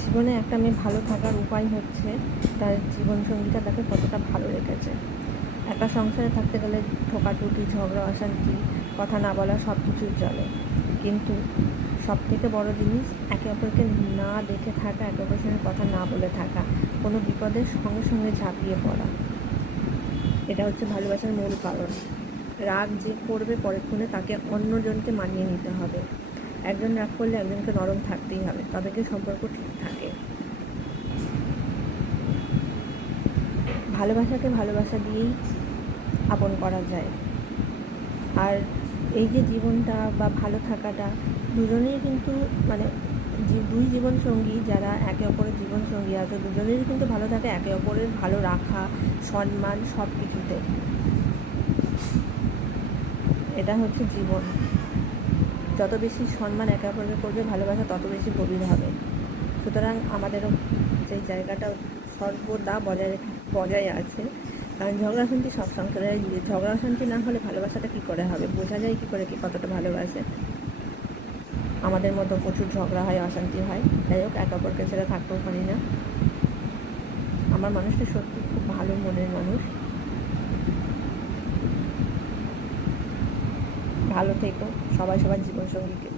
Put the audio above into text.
জীবনে একটা মেয়ে ভালো থাকার উপায় হচ্ছে তার জীবনসঙ্গীটা তাকে কতটা ভালো রেখেছে। একটা সংসারে থাকতে গেলে ঠোকাঠুকি, ঝগড়া, অশান্তি, কথা না বলা সব কিছুই চলে, কিন্তু সবথেকে বড় জিনিস একে অপরকে না দেখে থাকা, একে অপরের সঙ্গে কথা না বলে থাকা, কোনো বিপদের সঙ্গে সঙ্গে ঝাঁপিয়ে পড়া। এটা হচ্ছে ভালোবাসার মূল কারণ। রাগ যে করবে পরক্ষণে তাকে অন্যজনকে মানিয়ে নিতে হবে। একজন রাগ করলে একজনকে নরম থাকতেই হবে, তবে কি সম্পর্ক ঠিক থাকে। ভালোবাসাকে ভালোবাসা দিয়েই আপন করা যায়। আর এই যে জীবনটা বা ভালো থাকাটা দুজনেই কিন্তু মানে দুই জীবনসঙ্গী যারা একে অপরের জীবনসঙ্গী আছে দুজনেরই কিন্তু ভালো থাকে একে অপরের ভালো রাখা, সম্মান সব কিছুতে। এটা হচ্ছে জীবন। যত বেশি সম্মান একে অপরকে করবে, ভালোবাসা তত বেশি গভীর হবে। সুতরাং আমাদেরও সেই জায়গাটা সর্বদা বজায় আছে। কারণ ঝগড়া অশান্তি সব সংসারে, ঝগড়া অশান্তি না হলে ভালোবাসাটা কী করে হবে? বোঝা যায় কী করে কে কতটা ভালোবাসে। আমাদের মতো প্রচুর ঝগড়া হয়, অশান্তি হয়। যাই হোক, একে অপরকে ছেড়ে থাকতেও পারি না। আমার মানুষটা সত্যি খুব ভালো মনের মানুষ। ভালো থেকো, সবাই সবার জীবনসঙ্গীকে